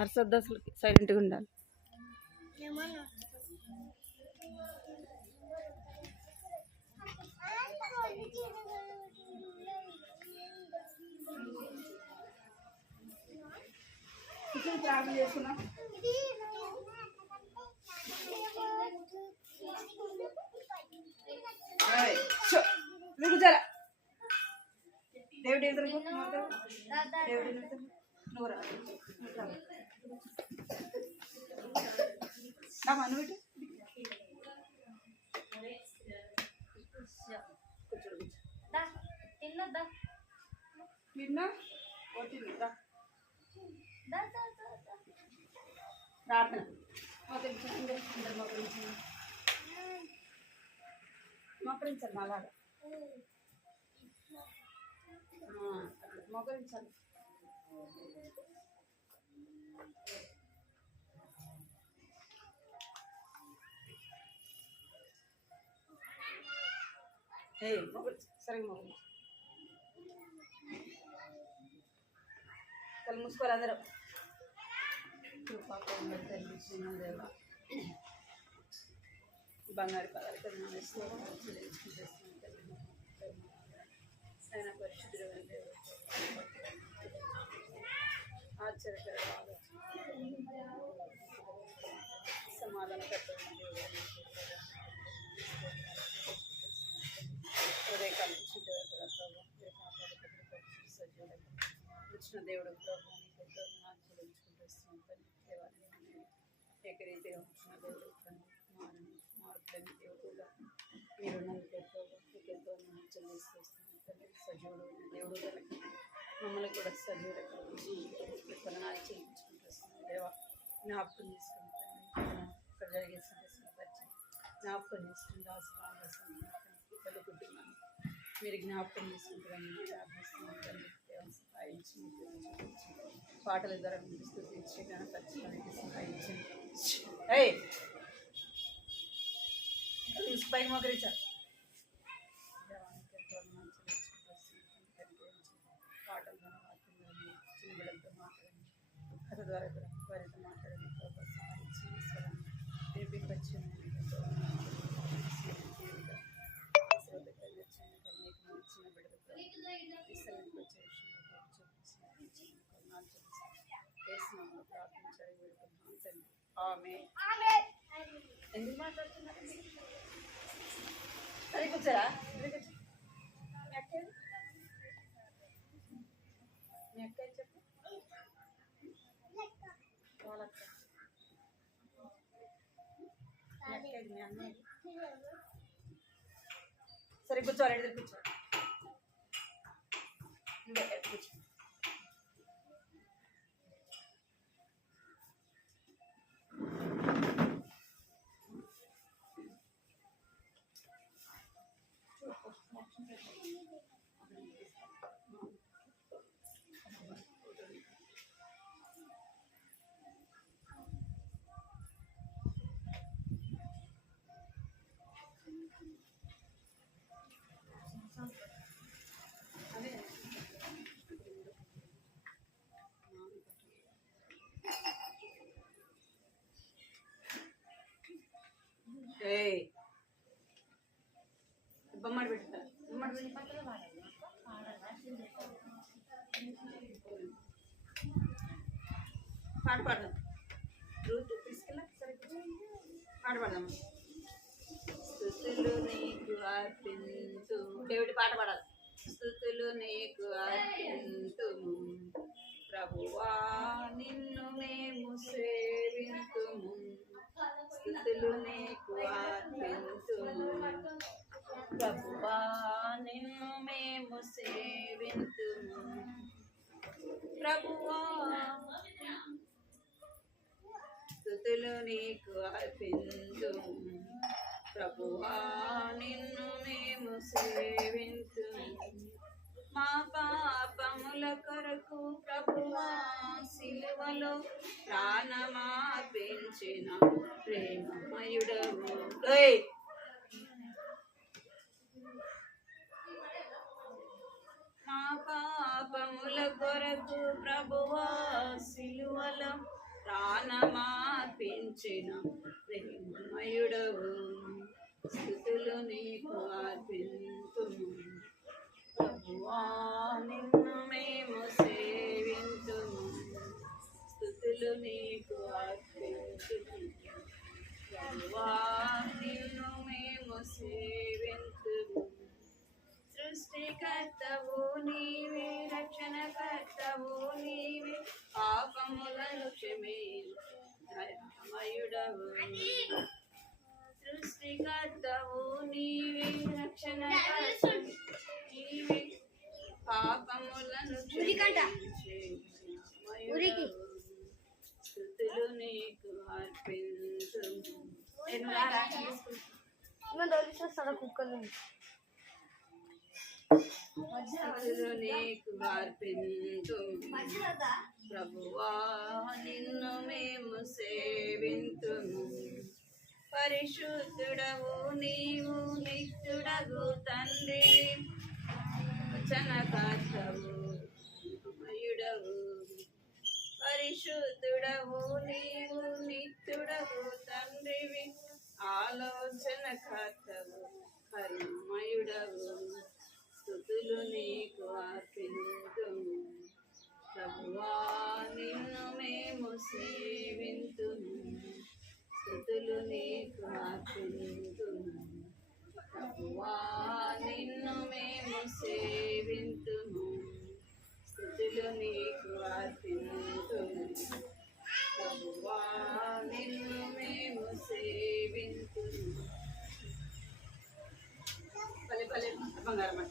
అరసద్దు అసలు సైలెంట్గా ఉండాలి. ప్రార్థన చేస్తున్నా. కూర్చోరా దేవుడి ఎదురు దేవుడి నువ్వు రా నువ్వు తిన్నా ప్రార్థన మోకరించాలి అలాగా మోకరించాలి. సరిగ్గా మోకరి కళ్ళు మూసుకోవాలి అందరూ. దేవా బంగారు పదార్థ ఆయన పరిశుద్ధుడైన దేవుడు ఆశ్చర్యకర సమాధానకర్తమైన దేవుడు ఉదయకాలం వచ్చిన దేవుడు ప్రభుత్వం చెల్లించుకుంటూ వస్తున్నాను. ఏకరీతిగా వచ్చిన దేవుడు మార్పులని దేవుడుగా మీరు నన్ను ఎంతో చెల్లిస్తూ వస్తున్నాను. సజీవుడు దేవుడు కనుక మమ్మల్ని కూడా సజీవుడు కొనాలు చేయించుకుంటూ వస్తున్నాను. దేవా జ్ఞాపకం చేసుకుంటాను. ఇక్కడ జరిగే సమస్యను పరిచయం జ్ఞాపకం చేసుకుని దాసుకుంటున్నాను. మీరు జ్ఞాపకం చేసుకుంటారని ప్రార్థిస్తున్నాను. సహాయించి పాటల ద్వారా మీరు స్తుతించి గణపరచడానికి సహాయించండి. పైకి మోకరించారు. పాటల ద్వారా చిన్న బిడ్డలతో మాట్లాడండి. కథ ద్వారా వారితో మాట్లాడండి. సహాయించి నేర్పించండి. చిన్న బిడ్డలతో ఎందుకు మాట్లాడుతున్నారు? సరే కూర్చోరా. మీ అక్క చెప్పు. వాళ్ళక్క మీ అన్నయ్య. సరే కూర్చోవాలి. ఎదురు కూర్చో. కూర్చో. బొమ్మడి పెడతా పాట పాడదాం. రూతు తీసుకెళ్ళా. సరే పాట పాడదాం. స్తుతులు నీకు అర్పింతు. దేవుడి పాట పాడాలి. స్తుతులు నీకు అర్పింతుము ప్రభువా నిన్ను మేము సేవింతుము. స్తుతులు నీకు అర్పింతుము ప్రభువా నిన్ను మేము సేవింతుము. ప్రభువా స్తుతులు నీకు అర్పింతుము ప్రభువా నిన్ను మేము సేవింతుము. మా పాపముల కొరకు ప్రభువా సిలువలో ప్రాణమార్పించిన ప్రేమమయుడవు. మా పాప కొరకు ప్రభువా సిలువలో ప్రాణమార్పించిన ప్రేమమయుడవు స్తుతులు నీకు అర్పింతుము ప్రభువా నిన్ను మేము సేవింతుము స్తుతులు నీకు అర్పింతుము ప్రభువా నిన్ను మేము సేవింతుము సృష్టికర్తవు నీవే రక్షణకర్తవు నీవే పాపములను క్షమించుమయుడవు సృష్టికర్తవు నీవే రక్షణకర్తవు నీవే పాపములను క్షమించుమయుడవు స్తుతులు నీకు అర్పించుము స్తుతులు నీకు అర్పింతుము ప్రభువా నిన్ను మేము సేవింతుము పరిశుద్ధుడవు నీవు నిత్యుడగు తండ్రి వచనకర్తవు మయుడవు పరిశుద్ధుడవు నీవు నిత్యుడవు తండ్రివి ఆలోచనకర్తవు కరుణమయుడవు స్తుతులు నీకు అర్పింతుము ప్రభువా నిన్ను మేము సేవింతుము స్తుతులు నీకు అర్పింతుము ప్రభువా నిన్ను మేము సేవింతుము స్తుతులు నీకు అర్పింతుము ప్రభువా నిన్ను మేము సేవింతుము భలే భలే బంగారం అంట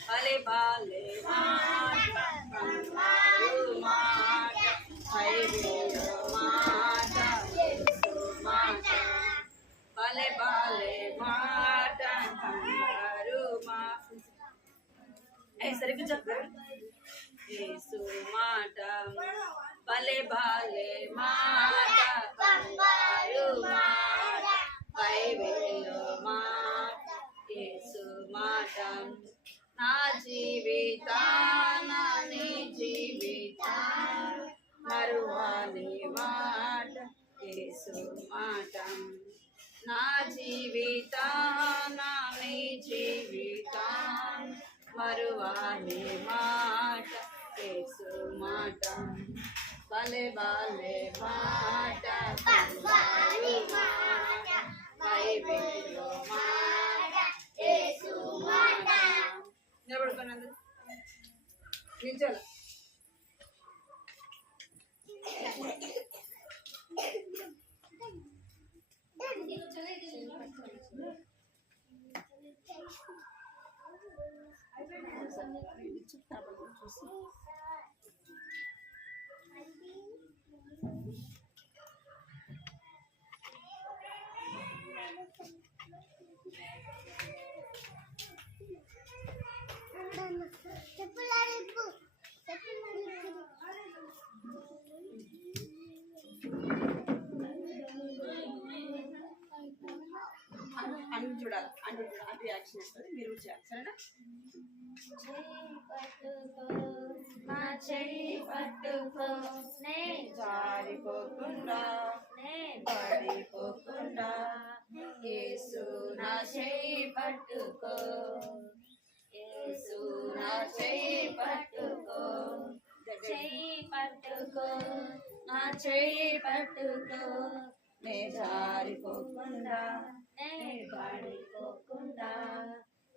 భలే బాలే మాట బంగారు మాట హైవేలో మాట యేసు మాట భలే బాలే మాట బంగారు మాట సరిగ్గా చెప్పారు యేసు మాట భలే బాలే మాట బంగారు మాట హైవేలో మాట యేసు మాట నా జీవితాన నీ జీవితాన మరువని మాట యేసు మాట నా జీవితాన నీ జీవితాన మరువని మాట యేసు మాట భలే భలే మాట బంగారు మాట హైవేలో మాట యేసు మాట నిలబడుకోనందు నిల్చోలా అని చూడాలి అంటే అంటే యాక్షన్ ఇస్తుంది మీరు చేయాలి సరేనా నా చెయ్యి పట్టుకో నే జారిపోకుండా పడిపోకుండా యేసు నా చెయ్యి పట్టుకో యేసు నా చెయ్యి పట్టుకో చెయ్యి పట్టుకో నా చెయ్యి పట్టుకో నే జారిపోకుండా నే పడిపోకుండా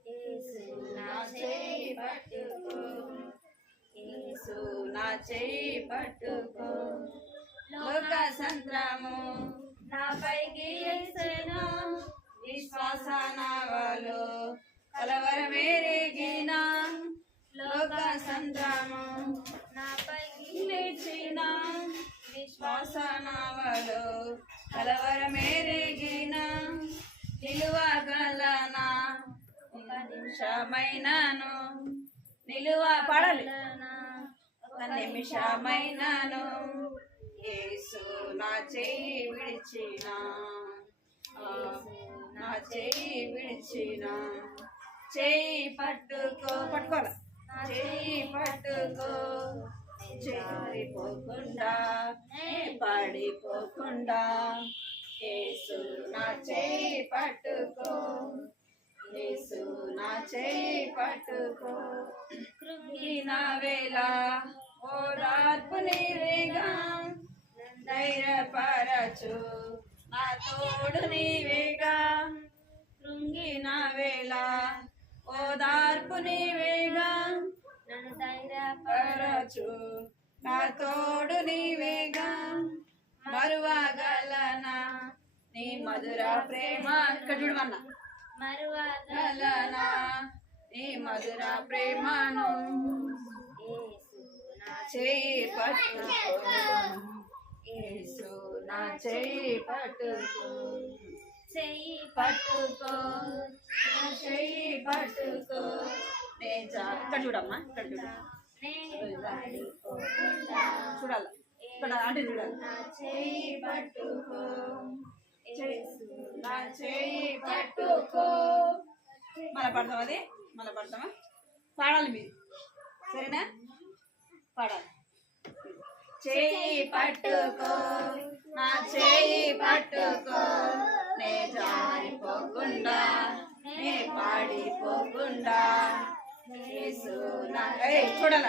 యేసు నా చెయ్యి పట్టుకో యేసు నా చెయ్యి పట్టుకో లోక సంద్రము నాపైకి యేసెను విశ్వాస నావలో కలవరమేరేగిన లోక సంద్రము నాపైకి లేచిన విశ్వాస నావలో కలవరమేరేగిన నిలువగలనా ఒక నిమిషమైనను నిలువ పడాలి ఒక నిమిషమైనను యేసు నా చెయ్యి విడిచిన నా చెయ్యి విడిచిన చెయ్యి పట్టుకోవాలి చెయ్యి పట్టుకో జారిపోకుండా నే పడిపోకుండా యేసు నా చేయి పట్టుకో యేసు నా చేయి పట్టుకో కృంగిన వేళ ఓదార్పు నీవేగా ధైర్యపరచు నా తోడు నీవేగా కృంగిన వేళ ఓదార్పు నీవేగా నన్ను ధైర్యపరచు పరచు నా తోడు నీవేగా మరువగలనా నీ మధుర ప్రేమ ఇక్కడ చూడమన్నా మరువగలనా నీ మధుర ప్రేమను చేయి పట్టుకో యేసు నా చేయి పట్టుకో చెయ్యి పట్టుకో నా చేయి పట్టుకో ఇక్కడ చూడమ్మా ఇక్కడ చూడ చూడాల ఇక్కడ అంటే చూడాలి నా చేయి పట్టుకో నా చేయి పట్టుకో మళ్ళా పడతాం అది మళ్ళా పడతామా పాడాలి మీరు సరేనా పాడాలి చేయి పట్టుకో నా చేయి పట్టుకో నే జారిపోకుండా నే పాడిపోకుండా యేసు నా చూడాల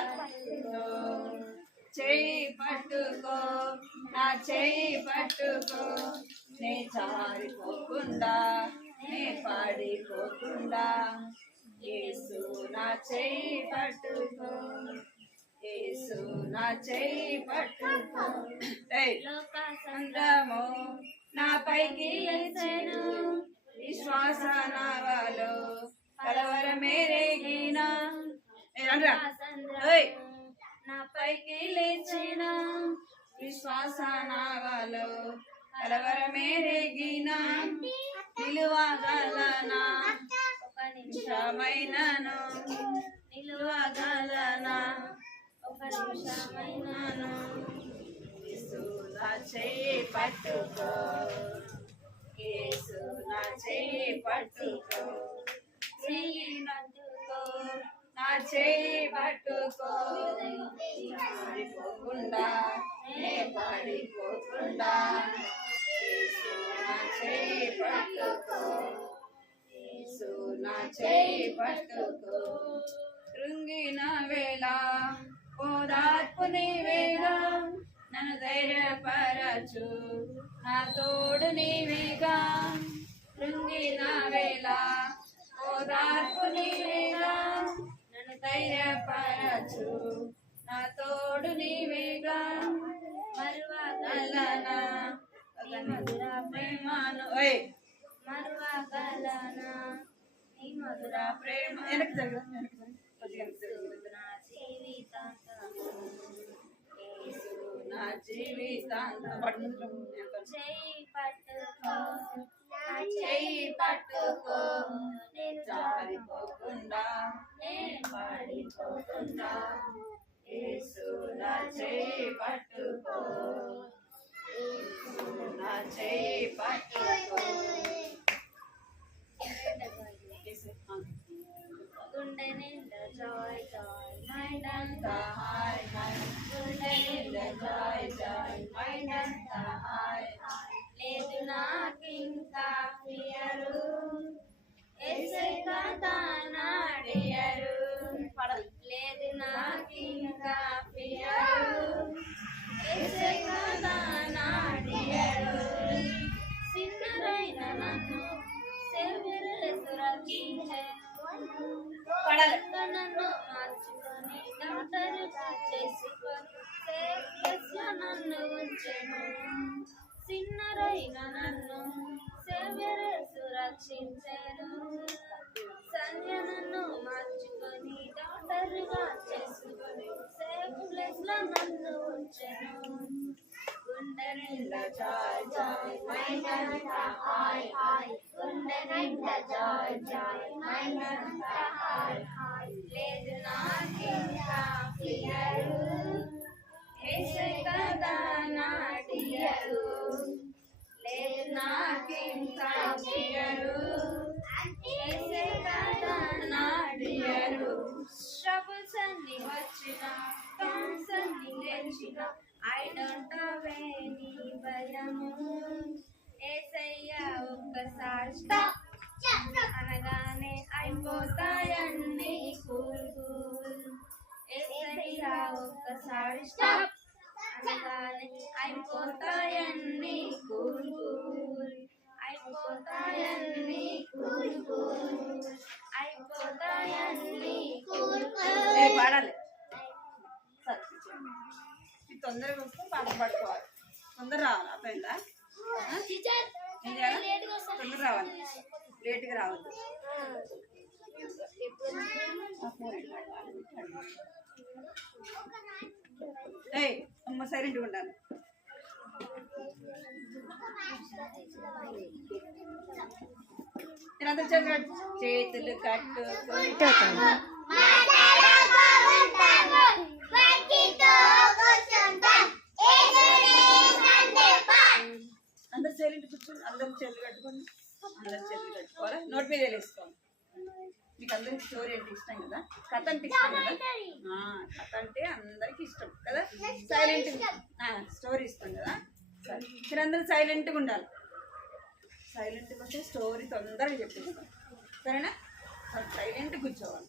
చేయి పట్టుకో నా చేయి పట్టుకో నే జారిపోకుండా నే పాడిపోకుండా యేసు నా చేయి పట్టుకో యేసు నా చేయి పట్టుకో లోక సంద్రము నా పైకి లేచెను విశ్వాస నావలో కలవరమేరేగిన నా పైకి లేచిన విశ్వాస నావలో కలవరమేరేగిన నిలువగలనా ఒక నిమిషం నిమిషమైనను నిలువగలనా ఒక నిమిషమైనాను యేసు నా చేయి పట్టుకో యేసు నా చేయి పట్టుకో చెయ్యి పట్టుకో నా చేయి పట్టుకో పడిపోకుండా నే పడిపోకుండా యేసు నా చేయి పట్టుకో యేసు నా చేయి పట్టుకో కృంగిన వేళ ఓదార్పు నీవేగా నన్ను ధైర్యపరచు నా తోడు నీవేగా కృంగిన వేళ ఓదార్పు నీవేగా నన్ను ధైర్యపరచు నా తోడు నీవేగా మరువగలనా ఒక మధుర ప్రేమను మరువగలనా నీ మధుర ప్రేమ వెనక్కి జరగదు వెనక్కి జరగదు కొద్దిగా వెనక్కి జరగదు నా జీవితాంతం యేసు నా జీవితాంతం పడుతుంది చెయ్యి పట్టుకో నా చెయ్యి పట్టుకో నేను జారిపోకుండా నేను పడిపోకుండా యేసు నా చెయ్యి పట్టుకో యేసు నా చెయ్యి పట్టుకో గుండె నిండా జాయ్ జాయ్ మైండ్ అంతా హాయ్ హాయ్ గుండె నిండా జాయ్ జాయ్ మైండ్ అంతా హాయ్ హాయ్ లేదు నాకింకా ఫియరు ఎసే కదా నాడియరు లేదు నాకింకా ఫియరు ఎసే కదా నాడియరు సిన్నరైన నన్ను సేవ్యరులెసు రక్షించెను నన్ను మార్చుకొని డాక్టరుగా చేసుకొని సేవ్యస్లో నన్ను ఉంచెను సిన్నరైన నన్ను సేవ్యరులెసు రక్షించెను సంధ్య నన్ను మార్చుకొని డాక్టరుగా చేసుకొని సేఫ్ ప్లేస్ లో నన్ను ఉంచెను గుండె నిండా జాయ్ జాయ్ మైండ్ అంతా హాయ్ హాయ్ గుండె నిండా జాయ్ జాయ్ మైండ్ అంతా హాయ్ హాయ్ లేదు నాకింకా ఫియరు ఏసే కదా నాటియరు లేదు నాకింకా ఫియరు ఏసే కదా నాటియరు ట్రబుల్స్ అన్ని వచ్చిన టాన్స్ అన్ని I don't have any భయము యేసయ్యా ఒక్కసారి స్టాప్ అనగానే అయిపోతాయన్నీ కూల్ కూల్ యేసయ్యా ఒక్కసారి స్టాప్ అనగానే అయిపోతాయన్నీ కూల్ కూల్ అయిపోతాయన్నీ కూల్ కూల్ అయిపోతాయన్నీ కూల్ కూల్ పాడాలి. తొందరగా వస్తే పాట పడుకోవాలి. తొందర రావాలి. అర్థమైందా? ఏం చేయాలి? తొందర రావాలి, లేట్గా రావద్దు. ఏయ్ అమ్మ సైలెంట్గా ఉండాలి. అందరు చేతులు కట్టు అందరు సైలెంట్ కూర్చోండి. అందరు చేతులు కట్టుకోండి. అందరు చేతులు కట్టుకోవాలి. నోట్ మీద వేసుకోవాలి. మీకు అందరికి స్టోరీ అంటే ఇష్టం కదా, కథ అంటే ఇష్టం కదా. కథ అంటే అందరికి ఇష్టం కదా. సైలెంట్ స్టోరీ ఇష్టం కదా. సరే మీరందరూ సైలెంట్గా ఉండాలి. సైలెంట్గా వస్తే స్టోరీ తొందరగా చెప్పేస్తాం. సరేనా? సైలెంట్గా కూర్చోవాలి.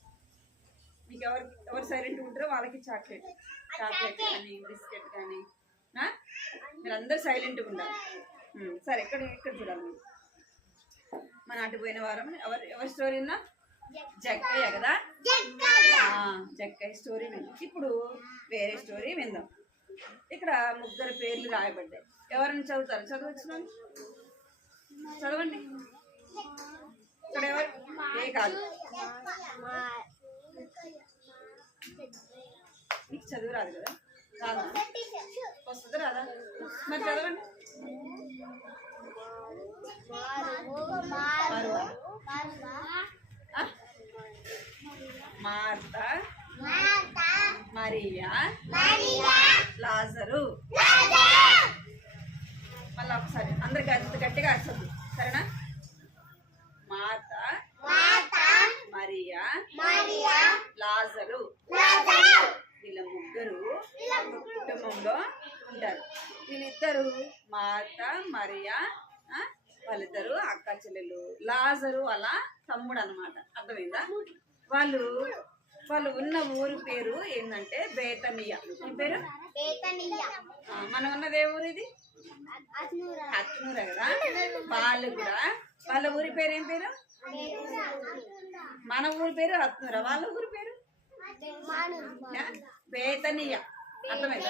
మీకు ఎవరు సైలెంట్గా ఉంటారో వాళ్ళకి చాక్లెట్ కానీ బిస్కెట్ కానీ మీరందరూ సైలెంట్గా ఉండాలి. సరే ఎక్కడ చూడాలి? మన అటు పోయిన వారం ఎవరి స్టోరీ ఉందా? జక్కయ్య కదా. జక్కయ్య స్టోరీ విందాం. ఇప్పుడు వేరే స్టోరీ విందాం. ఇక్కడ ముగ్గురు పేర్లు రాయబడ్డాయి. ఎవరైనా చదువుతారు? చదవచ్చు, చదవండి. ఇక్కడ ఎవరు? ఏ కాదు, మీకు చదువు రాదు కదా. రాదా? వస్తుంది రాదా? మరి చదవండి. మార్తా, మరియా, లాజరు. మళ్ళీ ఒకసారి అందరికి అంత గట్టిగా అరుస్తుంది. సరేనా? మార్తా, మరియా, లాజరు. వీళ్ళ ముగ్గురు కుటుంబంలో ఉంటారు. వీళ్ళిద్దరు మార్తా, మరియా, వాళ్ళిద్దరు అక్క చెల్లెలు. లాజరు అలా తమ్ముడు అన్నమాట. అర్థమైందా? వాళ్ళు ఉన్న ఊరి పేరు ఏంటంటే బేతనియా. ఏం పేరు? మనం ఉన్నది ఏ ఊరు? ఇది అత్నూరా కదా. వాళ్ళు కూడా వాళ్ళ ఊరి పేరు ఏం పేరు? మన ఊరి పేరు అత్నూరా. వాళ్ళ ఊరి పేరు బేతనియా. అర్థమైందా?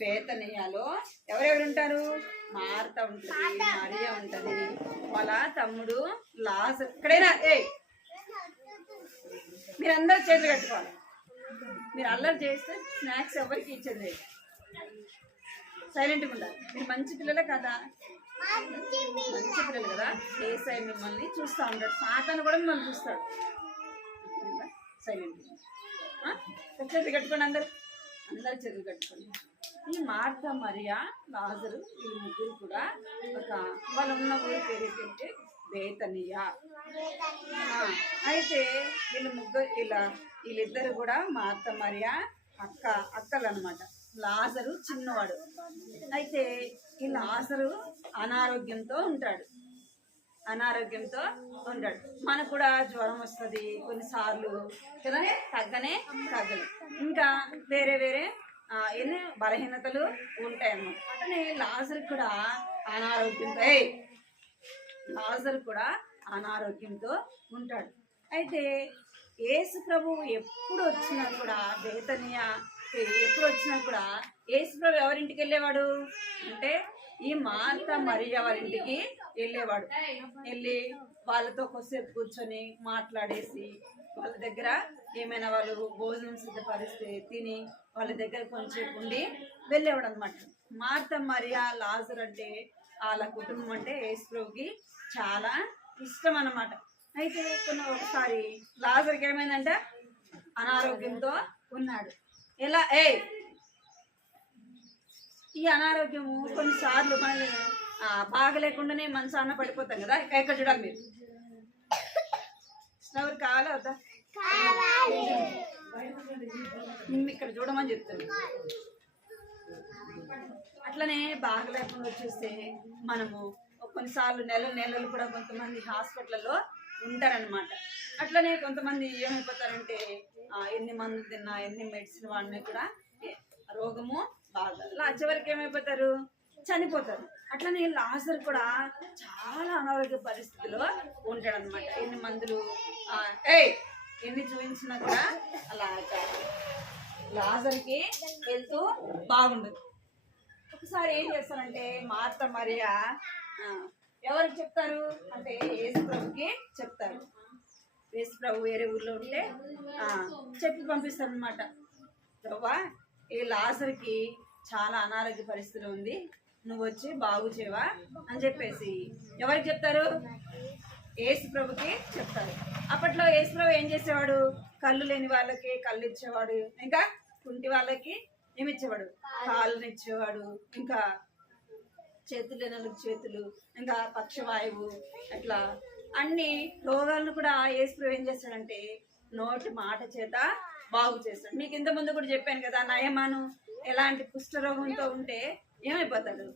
బేతనియాలో ఎవరెవరు ఉంటారు? మార్త ఉంటుంది, మరియా ఉంటది, వాళ్ళ తమ్ముడు లాజరు. ఇక్కడైనా మీరందరూ చేతులు కట్టుకోవాలి. మీరు అల్లరి చేస్తే స్నాక్స్ ఎవరికి ఇచ్చేది లేదు. సైలెంట్గా ఉండాలి. మీరు మంచి పిల్లలే కదా, మంచి పిల్లలు కదా. ఏసై మిమ్మల్ని చూస్తూ ఉంటాడు. సాతాను కూడా మిమ్మల్ని చూస్తాడు. సైలెంట్ చేతులు కట్టుకోండి. అందరు చేతులు కట్టుకోండి. ఈ మార్త, మరియా, లాజరు వీళ్ళు ముగ్గురు కూడా వాళ్ళు ఉన్న ఊరి పేరు ఏంటంటే బేతనియా. అయితే వీళ్ళిద్దరు కూడా మార్త, మరియా అక్కలు అన్నమాట. లాజరు చిన్నవాడు. అయితే ఈ లాజరు అనారోగ్యంతో ఉంటాడు. మనకు కూడా జ్వరం వస్తుంది కొన్నిసార్లు కదా, తగ్గదు. ఇంకా వేరే ఎన్ని బలహీనతలు ఉంటాయన్నమాట. అట్లనే లాజరు కూడా అనారోగ్యంతో ఉంటాడు. అయితే యేసు ప్రభువు ఎప్పుడు వచ్చినా కూడా యేసు ప్రభు ఎవరింటికి వెళ్ళేవాడు అంటే ఈ మార్త మరియా వాళ్ళ ఇంటికి వెళ్ళేవాడు. వెళ్ళి వాళ్ళతో కొద్దిసేపు కూర్చొని మాట్లాడేసి వాళ్ళ దగ్గర ఏమైనా వాళ్ళు భోజనం సిద్ధపరిస్తే తిని వాళ్ళ దగ్గర కొంచెం ఉండి వెళ్ళేవాడు అనమాట. మార్త మరియా లాజరు అంటే వాళ్ళ కుటుంబం అంటే యేసు ప్రభుకి చాలా ఇష్టం అన్నమాట. అయితే ఒకసారి లాజరుకి ఏమైందంటే అనారోగ్యంతో ఉన్నాడు. ఎలా ఈ అనారోగ్యము కొన్నిసార్లు మనల్ని బాగలేకుండానే మనసాన పడిపోతాం కదా. ఎక్కడ చూడాలి మీరు? ఎవరు కావాలా వద్దా? ఇక్కడ చూడమని చెప్తాను. అట్లనే బాగలేకుండా వచ్చేస్తే మనము కొన్నిసార్లు నెలలు కూడా కొంతమంది హాస్పిటల్లో ఉంటారనమాట. అట్లనే కొంతమంది ఏమైపోతారంటే ఎన్ని మందులు తిన్నా ఎన్ని మెడిసిన్ వాడినా కూడా రోగము బాగా చివరికి ఏమైపోతారు, చనిపోతారు. అట్లనే లాజర్ కూడా చాలా అనారోగ్య పరిస్థితిలో ఉంటాడనమాట. ఎన్ని మందులు ఎన్ని చూపించినా కూడా అలా లాజర్కి వెళ్తూ బాగుండదు. ఒకసారి ఏం చేస్తారంటే మార్త మరియా ఎవరికి చెప్తారు అంటే యేసు ప్రభుకి చెప్తారు. యేసు ప్రభు వేరే ఊర్లో ఉంటే చెప్పి పంపిస్తారు అనమాట. ప్రభువా, ఈ లాజర్కి చాలా అనారోగ్య పరిస్థితి ఉంది, నువ్వు వచ్చి బాగు చేయవా అని చెప్పేసి ఎవరికి చెప్తారు, యేసు ప్రభుకి చెప్తారు. అప్పట్లో యేసు ప్రభు ఏం చేసేవాడు, కళ్ళు లేని వాళ్ళకి కళ్ళు ఇచ్చేవాడు, ఇంకా కుంటి వాళ్ళకి ఏమిచ్చేవాడు, కాళ్ళని ఇచ్చేవాడు, ఇంకా చేతులు లేని వాళ్ళకి చేతులు, ఇంకా పక్షవాయువు, అట్లా అన్ని రోగాలను కూడా యేసు ప్రభు ఏం చేస్తాడంటే నోటి మాట చేత బాగు చేస్తాడు. మీకు ఇంత ముందు కూడా చెప్పాను కదా, నయమాను ఎలాంటి కుష్ఠరోగంతో ఉంటే ఏమైపోతాడు,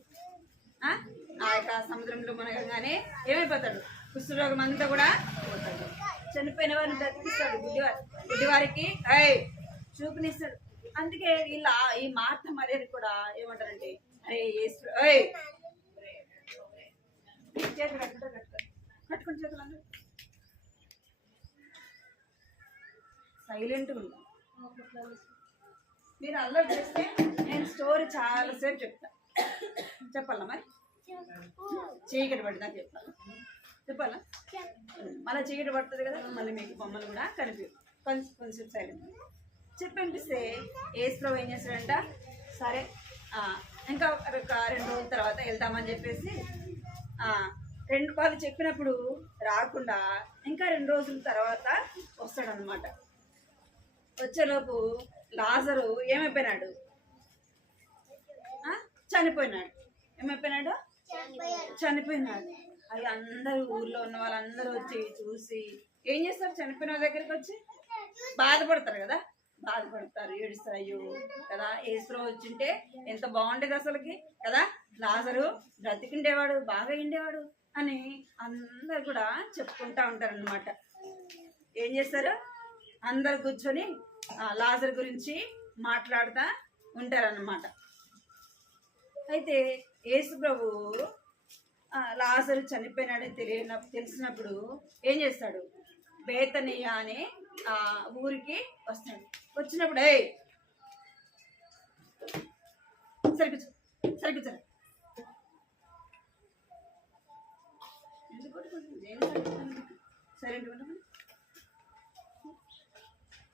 ఆ యొక్క సముద్రంలో మునగగానే ఏమైపోతాడు, కుష్ఠరోగం అంతా కూడా పోతాడు. చనిపోయిన వారిని బ్రతికిస్తాడు, గుడ్డివారికి చూపునిస్తాడు. అందుకే ఇలా ఈ మార్త మరియని కూడా ఏమంటారంటే అరే యేసు చేతులు కట్టుకుని చేతులు అందరూ సైలెంట్గా ఉంటాం. మీరు అల్లరి చేస్తే నేను స్టోరీ చాలాసేపు చెప్పాలా, మరి చీకటి పడినా చెప్పాలా, మళ్ళీ చీకటి పడుతుంది కదా, మళ్ళీ మీకు బొమ్మలు కూడా కొంచెం సైలెంట్ చెప్పనిపిస్తే యేసు ప్రభు ఏం చేస్తాడంట, సరే ఇంకా 2 రోజుల తర్వాత వెళ్దామని చెప్పేసి వాళ్ళు చెప్పినప్పుడు రాకుండా ఇంకా 2 రోజుల తర్వాత వస్తాడనమాట. వచ్చేలోపు లాజరు ఏమైపోయినాడు, చనిపోయినాడు. చనిపోయినాడు. అవి అందరూ ఊర్లో ఉన్న వాళ్ళందరూ వచ్చి చూసి ఏం చేస్తారు, చనిపోయిన వాళ్ళ దగ్గరికి వచ్చి బాధపడతారు కదా, బాధపడతారు, ఏడుస్తారు. అయ్యో కదా, యేసు ప్రభు వచ్చింటే ఎంత బాగుండేది అసలుకి కదా, లాజరు బ్రతికిండేవాడు, బాగా ఉండేవాడు అని అందరు కూడా చెప్పుకుంటా ఉంటారనమాట. ఏం చేస్తారు, అందరు కూర్చొని లాజర్ గురించి మాట్లాడుతూ ఉంటారన్నమాట. అయితే యేసు ప్రభు లాజరు చనిపోయినాడని తెలిసినప్పుడు ఏం చేస్తాడు, బేతనియా అనే ఊరికి వస్తాడు. వచ్చినప్పుడు సరిగ్గా సరే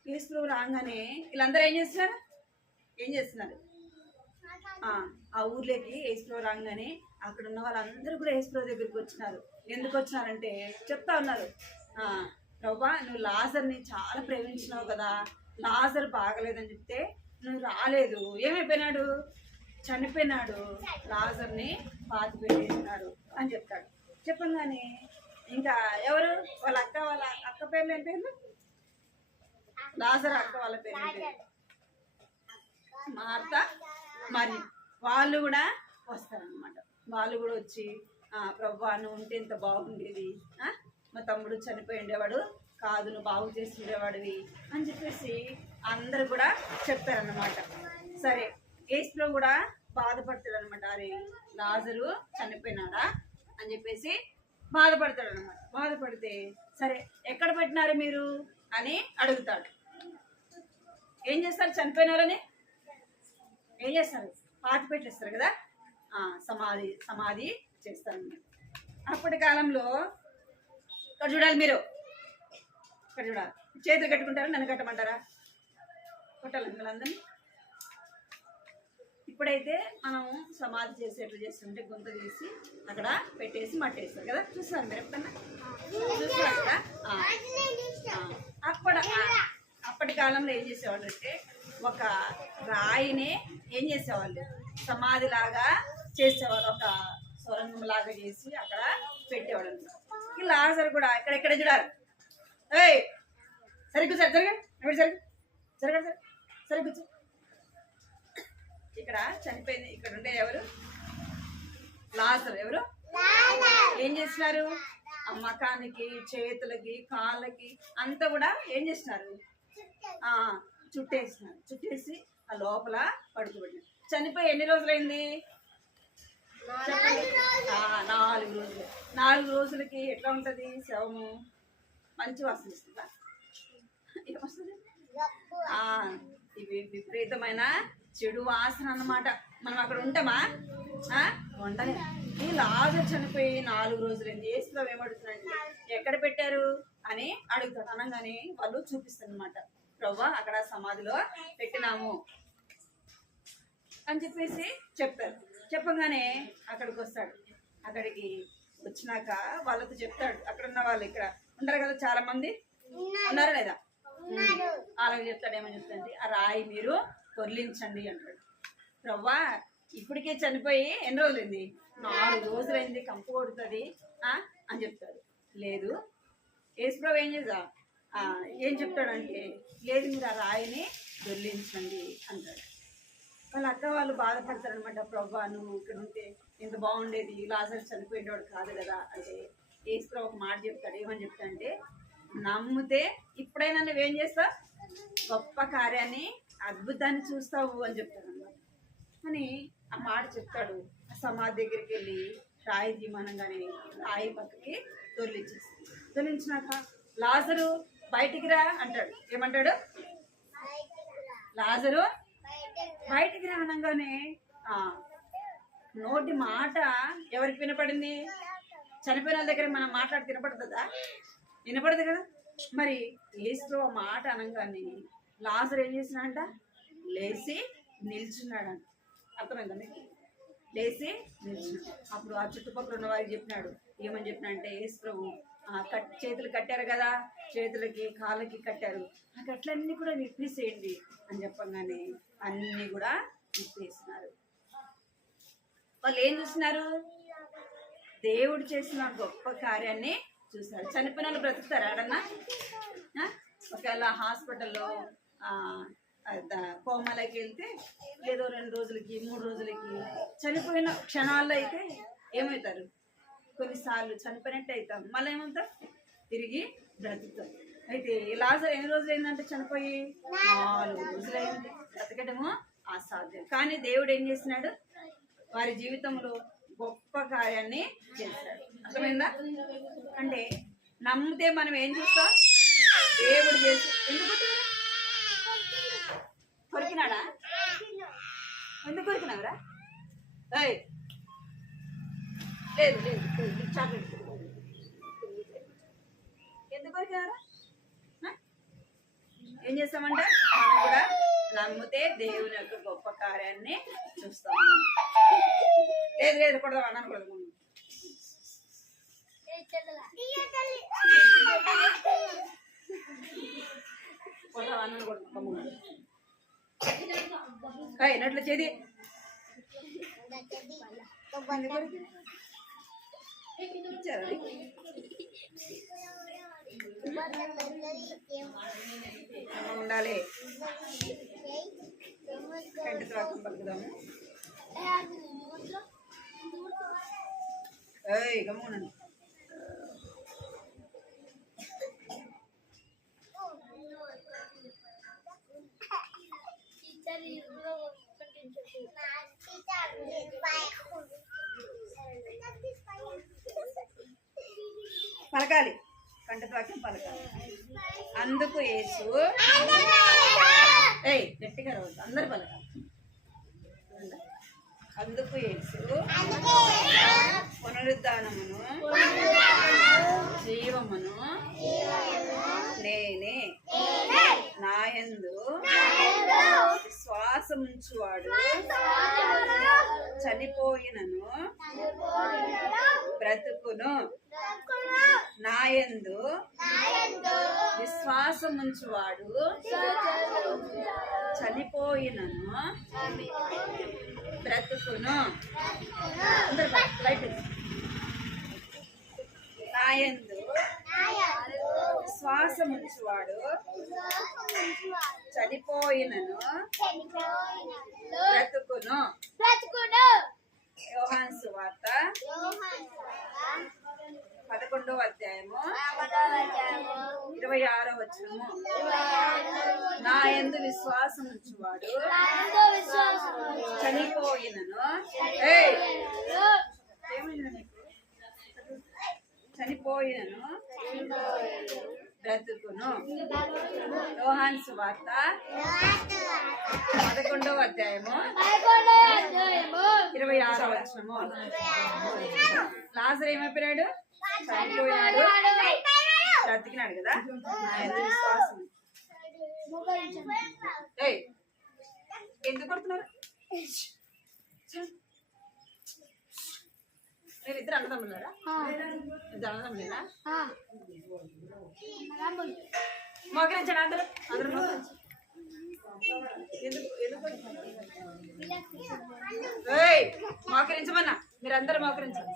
యేసు ప్రభు రాగానే వీళ్ళందరూ ఏం చేస్తున్నారు ఆ ఊర్లోకి యేసు ప్రభు రాగానే అక్కడ ఉన్న వాళ్ళందరూ కూడా యేసు ప్రభు దగ్గరికి వచ్చినారు. ఎందుకు వచ్చినారంటే చెప్తా ఉన్నారు, ప్రభువా నువ్వు లాజర్ని చాలా ప్రేమించినావు కదా, లాజర్ బాగలేదని చెప్తే నువ్వు రాలేదు, ఏమైపోయినాడు, చనిపోయినాడు, లాజర్ని పాతి పెట్టేసినారు అని చెప్తాడు. చెప్పగానే ఇంకా ఎవరు వాళ్ళ అక్క పేర్లు ఏం పేర్లు, లాజర్ అక్క వాళ్ళ పేరు మార్త మరి వాళ్ళు కూడా వస్తారనమాట. వాళ్ళు కూడా వచ్చి ప్రభువా నువ్వు ఉంటే ఎంత బాగుండేది, మా తమ్ముడు చనిపోయి ఉండేవాడు కాదు, నువ్వు బాగు చేసి ఉండేవాడివి అని చెప్పేసి అందరు కూడా చెప్తారన్నమాట. సరే యేసు ప్రభు కూడా బాధపడతాడు అనమాట, అరే లాజరు చనిపోయినాడా అని చెప్పేసి బాధపడతాడు అనమాట. బాధపడితే సరే ఎక్కడ పెట్టినారు మీరు అని అడుగుతాడు. ఏం చేస్తారు, చనిపోయినారని ఏం చేస్తారు, పాతి పెట్టేస్తారు కదా, సమాధి చేస్తారు. అప్పటి కాలంలో ఇక్కడ చూడాలి, మీరు ఇక్కడ చూడాలి, చేతులు కట్టుకుంటారా నన్ను కట్టమంటారా, కొట్టాలి మిమ్మల్ని. ఇప్పుడైతే మనం సమాధి చేసేట్లు చేస్తుంటే గుంత తీసి అక్కడ పెట్టేసి మట్టేస్తారు కదా, చూస్తారు మీరు ఎప్పుడన్నా చూస్తారు కదా. అప్పటి కాలంలో ఏం చేసేవాళ్ళు అంటే ఒక రాయిని ఏం చేసేవాళ్ళు, సమాధి లాగా చేసేవాళ్ళు, ఒక సొరంగం లాగా చేసి అక్కడ పెట్టేవాళ్ళు. ఈ లాజరు కూడా ఎక్కడ చూడాలి, సరిగ్గా సరిగ్గా సరిగ్గా సరిగ్గా సరిగ్గా ఇక్కడ చనిపోయింది. ఇక్కడ ఉండే ఎవరు? లాజరు. ఎవరు? ఏం చేస్తున్నారు? ఆ మకానికి, చేతులకి, కాళ్ళకి అంతా కూడా ఏం చేస్తున్నారు? చుట్టేస్తున్నారు. చుట్టేసి ఆ లోపల పడుకోబెట్టినారు. చనిపోయి ఎన్ని రోజులైంది? 4 రోజులు. 4 రోజులకి ఎట్లా ఉంటుంది శవము? మంచి వాసన ఇస్తుందా? ఏమొస్తుంది? ఇవి విపరీతమైన చెడు వాసన అన్నమాట. మనం అక్కడ ఉంటామా? ఉండలే. ఈ లాజరు చనిపోయి 4 రోజులైంది. యేసుప్రభు ఏమడుగుతున్నాడు? ఎక్కడ పెట్టారు అని అడుగుతాడు. అనగానే వాళ్ళు చూపిస్తారు అనమాట. ప్రభువా అక్కడ సమాధిలో పెట్టినాము అని చెప్పేసి చెప్తారు. చెప్పగానే అక్కడికి వస్తాడు. అక్కడికి వచ్చినాక వాళ్ళతో చెప్తాడు. అక్కడ ఉన్న వాళ్ళు ఇక్కడ ఉంటారు కదా, చాలా మంది ఉన్నారా లేదా? అలాగే చెప్తాడు. ఏమని చెప్తాడు? ఆ రాయి మీరు పొర్లించండి అంటాడు. ప్రవ్వా ఇప్పటికే చనిపోయి ఎన్ని రోజులైంది? 4 రోజులైంది, కంపు కొడుతుంది అని చెప్తాడు. లేదు, యేసుప్రభు ఏం చెప్తాడంటే, లేదు మీరు ఆ రాయిని దొర్లించండి అంటాడు. వాళ్ళ అక్క వాళ్ళు బాధపడతారు అనమాట. ప్రభా నువ్వు ఇక్కడ ఉంటే ఇంత బాగుండేది, లాజరు చనిపోయేవాడు కాదు కదా అంటే, యేసుప్రభు ఒక మాట చెప్తాడు. ఏమని చెప్తాడంటే, నమ్మితే ఇప్పుడైనా నువ్వేం చేస్తావు? గొప్ప కార్యాన్ని, అద్భుతాన్ని చూస్తావు అని చెప్తాడు అన్నమాట. అని ఆ మాట చెప్తాడు. ఆ సమాధి దగ్గరికి వెళ్ళి రాయి తీయమనగానే రాయి పక్కకి దొర్లించేస్తాడు. దొర్లించినాక లాజరు బయటికి రా అంటాడు. ఏమంటాడు? లాజరు బయటికి రా అనగానే నోటి మాట ఎవరికి వినపడింది? చనిపోయిన వాళ్ళ దగ్గర మనం మాట్లాడి వినపడుతుందా? వినపడదు కదా. మరి యేసుప్రభు మాట అనగానే లాజరు ఏం చేసినాడంట? లేచి నిల్చున్నాడంట. అర్థమైందా మీకు? లేచి నిల్చున్నాడు. అప్పుడు ఆ చుట్టుపక్కల ఉన్న వారికి చెప్పినాడు. ఏమని చెప్పినాడంటే, యేసుప్రభు చేతులు కట్టారు కదా, చేతులకి కాళ్ళకి కట్టారు, ఆ కట్లన్నీ కూడా విప్పేసేయండి అని చెప్పగానే అన్నీ కూడా విప్పేసినారు. వాళ్ళు ఏం చూసినారు? దేవుడు చేసిన గొప్ప కార్యాన్ని చూశారు. చనిపోయిన వాళ్ళు బ్రతుకుతారు ఆడన్నా? ఒకవేళ హాస్పిటల్లో కోమాలకి వెళ్తే ఏదో 2 రోజులకి 3 రోజులకి చనిపోయిన క్షణాల్లో అయితే ఏమవుతారు? కొన్నిసార్లు చనిపోయినట్టు అవుతాం, మళ్ళీ ఏమవుతాం? తిరిగి బ్రతుకుతాం. అయితే లాజరు ఎన్ని రోజులు అయిందంటే చనిపోయి? 4 రోజులైంది. బ్రతకడము అసాధ్యం. కానీ దేవుడు ఏం చేసినాడు? వారి జీవితంలో గొప్ప కార్యాన్ని చేశాడు. అర్థమైందా? అంటే నమ్మితే మనం ఏం చూస్తాం? దేవుడు చేసి. ఎందుకు కొరికినాడా? ఎందుకు కొరికినావురా? లేదు లేదు, చాక్లెట్ ఎందుకు కొరికినారా? ఏం చేస్తామంటే మనం కూడా నమ్మితే దేవుని యొక్క గొప్ప కార్యాన్ని చూస్తాం. లేదు లేదు కొడదాం అన్నాను కొడదాం. కొడదాం అన్నాను కొడదాం. నోట్లో చేది ఉండాలి. కంటి త్రాకం పలుకుదాము. గమ్మునండి. పలకాలి, కంఠత్వాక్యం పలకాలి. అందుకు యేసు గట్టిగా రావద్దు, అందరు పలకాలి. అందుకు యేసు పునరుద్ధానమును జీవమును నేనే, నాయందు విశ్వాసముంచువాడు చనిపోయినను బ్రతుకును, నాయందు విశ్వాసముంచువాడు చనిపోయినను బ్రతుకును. నాయందు విశ్వాసముంచువాడు చనిపోయినను బ్రతుకును. యోహాను సువార్త 11వ అధ్యాయము 26వ వచనము. నా యందు విశ్వాసం ఉంచువాడు చనిపోయినను ఏమైంది నీకు? చనిపోయినను బ్రతుకును. యోహాను సువార్త 11వ అధ్యాయము 26వ వచనము. లాజరు ఏమైపోయాడు? చనిపోయాడు, బ్రతికినాడు కదా. నా యందు విశ్వాసం. ఏయ్, ఎందుకు కొడుతున్నారు? మీరు ఇద్దరు అన్నదమ్ములారా? ఇద్దరు అన్నదమ్ములేనా? మోకరించండి అందరూ. అందరూ మోకరించండి. మోకరించమన్నా, మీరు అందరూ మోకరించండి.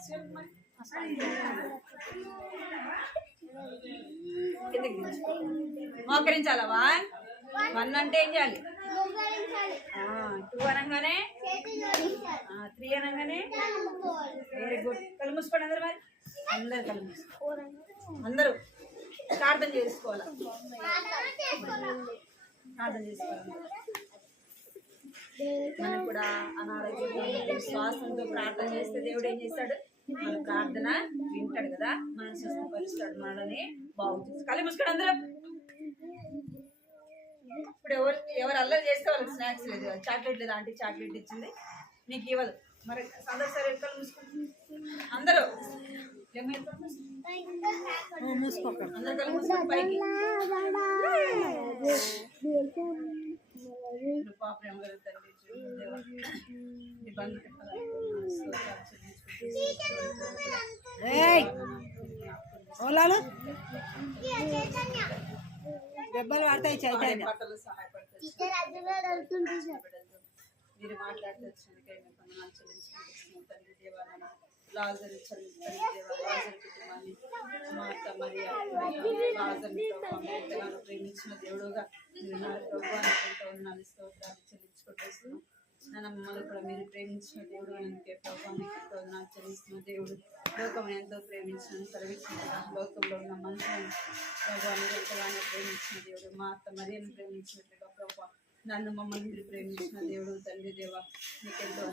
మోకరించాలా? 1 అంటే ఏం చేయాలి? 2 అనగానే, 3 అనగానే. Very good. కళ్ళు మూసుకోండి అందరు. మరి అందరు కళ్ళు మూసుకోండి. అందరూ ప్రార్థన చేసుకోవాలి. ప్రార్థన చేసుకోవాలి. మనం కూడా అనారోగ్యంతో శ్వాసంతో ప్రార్థన చేస్తే దేవుడు ఏం చేస్తాడు? మన ప్రార్థన వింటాడు కదా, మనం స్వస్థపరుస్తాడు, మనల్ని బాగు చేస్తాడు. కళ్ళు మూసుకోండి అందరూ. ఇప్పుడు ఎవరు అల్లరి చేస్తే వాళ్ళకి స్నాక్స్ లేదు, చాక్లెట్ లేదు. ఆంటీ చాక్లెట్ ఇచ్చింది, నీకు ఇవ్వదు. మరి అందరు సరే కళ్ళు మూసుకోండి అందరూ. మూసుకోకండి అందరు కళ్ళు మూసుకోండి. పైకి పాపం తండ్రి దెబ్బలు పడతాయి. బట్టలు సహాయపడతాయి. మీరు మాట్లాడితే తండ్రి దేవాలయం లాజరు తండ్రి దేవ లాజరు కుటుంబాన్ని మార్త మరియా లాజరుని ఎంతగానో ప్రేమించిన దేవుడుగా మీరు ప్రభుత్వాన్ని స్తోత్రాలు చెల్లించుకుంటున్నాం. నన్ను మమ్మల్ని కూడా మీరు ప్రేమించిన దేవుడు అందుకే ప్రభుత్వాన్ని చెల్లిస్తున్న దేవుడు. లోకం ఎంతో ప్రేమించిన సర్వించిన లోకంలో ఉన్న మనుషులను ప్రభుత్వాన్ని ఎంతగానో ప్రేమించిన దేవుడు. మా అత్త మరియను ప్రేమించినట్లుగా ప్రభు నన్ను మమ్మల్ని మీరు ప్రేమించిన దేవుడు తండ్రి దేవ నీకెంతో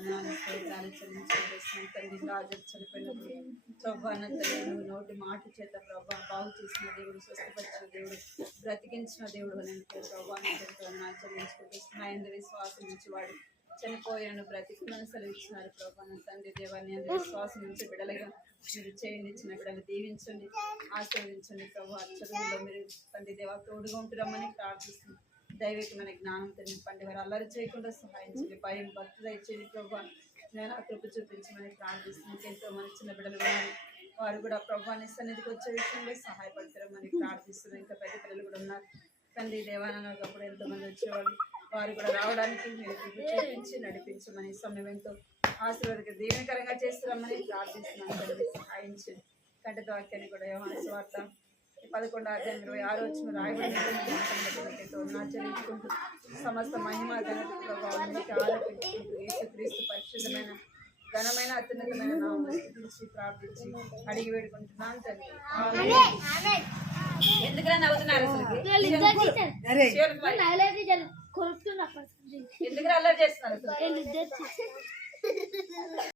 స్తోత్రాలు చెల్లించుకుంటున్నాం. తండ్రి రాజు చనిపోయినప్పుడు ప్రభు అన్న తల్లి నువ్వు నోటి మాట చేత ప్రభు బాగు చేసిన దేవుడు, స్వస్థపరిచిన దేవుడు, బ్రతికించిన దేవుడు అని ప్రభు నీకెంతో చెల్లించుకుంటున్నాను. ఆయన విశ్వాసం నుంచి వాడు చనిపోయాను బ్రతికులను సెలవిచ్చినారు ప్రభు అన్న తండ్రి దేవాన్ని విశ్వాసం నుంచి బిడలుగా మీరు చేయండి. చిన్న బిడ్డలు దీవించండి, ఆశీర్వదించండి ప్రభు. చదువులో మీరు తండ్రి దేవ తోడుగా ఉంటురమ్మని ప్రార్థిస్తుంది. దైవికమైన జ్ఞానంతో నింపండి. వారు అల్లరి చేయకుండా సహాయించండి. భయం భక్తి దయచేయండి ప్రభు. నేను కృప చూపించమని ప్రార్థిస్తున్నాను. ఎంతో మంది చిన్న బిడ్డలు ఉన్నారు, వారు కూడా ప్రభాని సన్నిధికి వచ్చే విషయంలో సహాయపడతారని ప్రార్థిస్తున్నాను. ఇంకా పెద్ద పిల్లలు కూడా ఉన్నారు తండ్రి దేవాలన్నప్పుడు ఎంతోమంది వచ్చేవాళ్ళు, వారు కూడా రావడానికి మీరు కృప చూపించి నడిపించమని సమయం ఎంతో ఆశీర్వాదక దీవెనకరంగా చేస్తున్నామని ప్రార్థిస్తున్నాను. తండ్రి సహాయించండి. కంటత వాక్యాన్ని కూడా యోహాను సువార్త 11వ అధ్యాయం 26వ వచనం రాయబడిన ఆచరించుకుంటూ సమస్త మహిమ ఘనత ప్రభావం ఆరోపించుకుంటూ యేసుక్రీస్తు పరిశుద్ధమైన ఘనమైన అత్యున్నతమైన నామములో స్తుతించి ప్రార్థించి అడిగి వేడుకుంటున్నాను తండ్రి. ఎందుకలా నవ్వుతున్నారు? అసలు ఎందుకు అల్లరి చేస్తున్నారు? అసలు